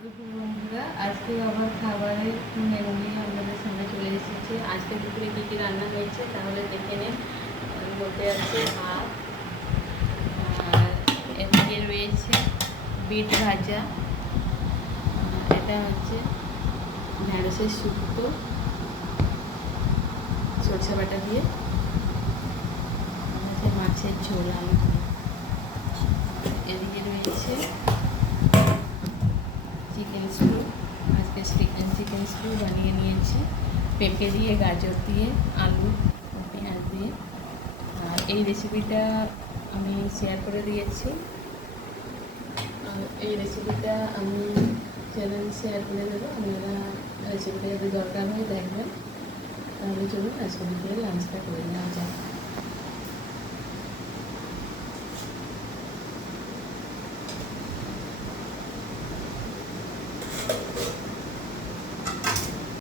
দুপুর বন্ধুরা, আজকে আবার খাবারের মেনু নিয়ে আপনাদের সামনে চলে এসেছি। আজকে দুপুরে কী কী রান্না হয়েছে তাহলে দেখে নিন। বলতে আছে ভাত, আর এদিকে রয়েছে বিট ভাজা, এটা হচ্ছে ঢ্যাঁড়সের শুক্তো সরষে বাটা দিয়ে, হচ্ছে মাছের ঝোল আলু দিয়ে। এদিকে রয়েছে চিকেন স্টু। আজকে চিকেন স্টু বানিয়ে নিয়েছি পেঁপে দিয়ে, গাজর দিয়ে, আলু, পেঁয়াজ দিয়ে। আর এই রেসিপিটা আমি শেয়ার করে দিয়েছি, আর এই রেসিপিটা আমি চ্যানেলে শেয়ার করে দেবো। আপনারা রেসিপিটা যদি দরকার হয় দেখবেন। তাহলে চলুন আজকে দুপুরে লাঞ্চটা করে নেওয়া যায়।